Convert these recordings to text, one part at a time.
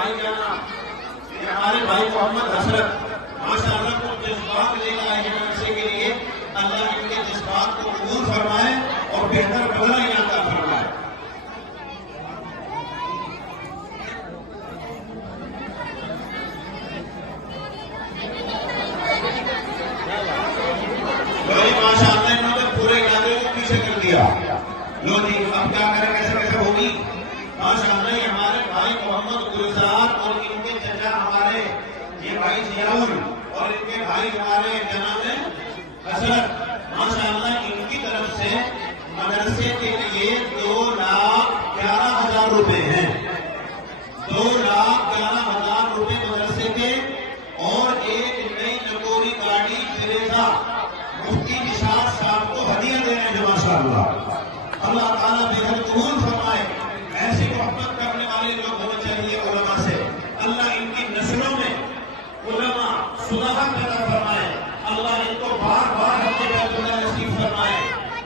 भाई जाना, ये हमारे भाई मोहम्मद हसरत माशाअल्लाह को जज्बात लेकर आए हैं मदरसे के लिए। अल्लाह इनके जज्बात को कबूल फरमाए और बेहतर बदला इनाम का फरमाए। माशाअल्लाह इन्होंने पूरे इलाके को पीछे कर दिया। लो जी अब क्या करें, कैसे कैसे होगी। माशाअल्लाह ये हमारे भाई मोहम्मद गुलजार और इनके चचा हमारे ये भाई जियाउल और इनके भाई हमारे जनाब हसरत माशाअल्लाह इनकी तरफ से मदरसे के लिए 2,11,000 रुपए हैं। 2,11,000 रुपए मदरसे के और एक नई नकोरी गाड़ी फिरेजा मुफ्ती निशात साहब को हदिया दे रहे हैं। माशाअल्लाह अल्लाह ताला बेहद कबूल फरमाए। ऐसी मोहब्बत करने वाले लोग होने चाहिए उलमा से। अल्लाह इनकी नस्लों में उलमा सुलह पैदा फरमाए। अल्लाह इनको बार बार अपने पैदा नसीब फरमाए।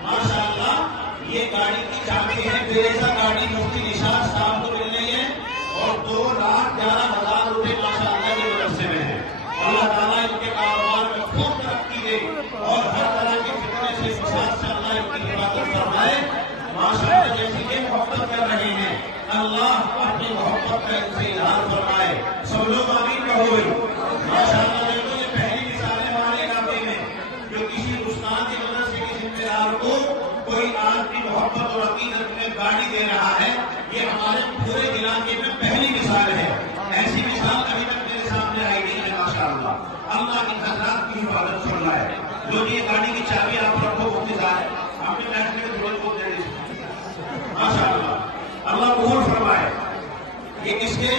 माशाअल्लाह ये गाड़ी की चाबी है, फिरेजा गाड़ी मुफ्ती निशात साहब को मिल रही है और 2,11,000 रुपए माशाअल्लाह के मदरसे में है। अल्लाह ताला इनके कारोबार में खूब तरक्की दे और हर तरह के फितने से फसाद से अल्लाह इनकी हिफाजत फरमाए। माशाअल्लाह जैसी ये मोहब्बत कर रहे हैं अल्लाह अपनी मोहब्बत का इनसे इजहार फरमाए। सब लोग आमीन कहो। माशाअल्लाह देखो ये पहली मिसाल है हमारे इलाके में जो किसी उस्ताद की मदद से किसी जिम्मेदार को कोई आदमी मोहब्बत और अकीदत में गाड़ी दे रहा है। ये हमारे पूरे इलाके में पहली मिसाल है। ऐसी मिसाल अभी तक मेरे सामने आई नहीं है। माशाअल्लाह अल्लाह इन हज़रात की हिफाजत फरमाए। जो ये गाड़ी की चाबी आप रखो मुफ्ती साहब आपने बैठने में थोड़ी बहुत दे दी। माशाअल्लाह अल्लाह कबूल फरमाए। ये किसके